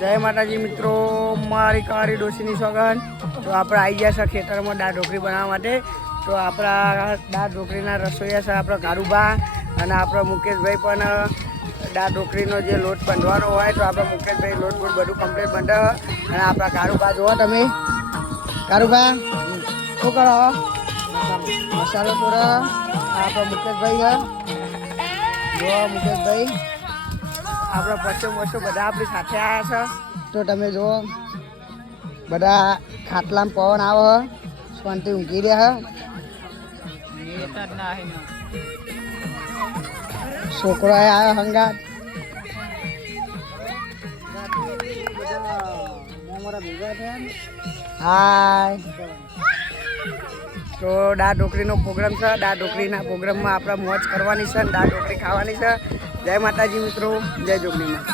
જય માતાજી મિત્રો, મારી કારી ડોશીની સોગન. તો આપણે આવી ગયા છે ખેતરમાં દાળ ઢોકળી બનાવવા માટે. તો આપણા દાળ ઢોકળીના રસોઈયા છે આપણા કારુબા અને આપણા મુકેશભાઈ પણ દાળ ઢોકળીનો જે લોટ બાંધવાનો હોય તો આપણા મુકેશભાઈ લોટ બોટ બધું કમ્પ્લીટ બાંધે. અને આપણા કારુબા જુઓ તમે, કારુબા શું કરો? મસાલો થોડો આપણા મુકેશભાઈ છે. જુઓ મુકેશભાઈ, આપણા પશુ બધા આપણી સાથે આવ્યા છે. તો તમે જુઓ બધા ખાટલામાં પવન આવે, શાંતિ ઊંઘી રહ્યા. છોકરો આવ્યો હંગાત. હાય. તો દાળ ઢોકળીનો પ્રોગ્રામ છે. દાળ ઢોકળીના પ્રોગ્રામમાં આપણે મોજ કરવાની છે, દાળ ઢોકળી ખાવાની છે. જય માતાજી મિત્રો, જય જોગણીમાં.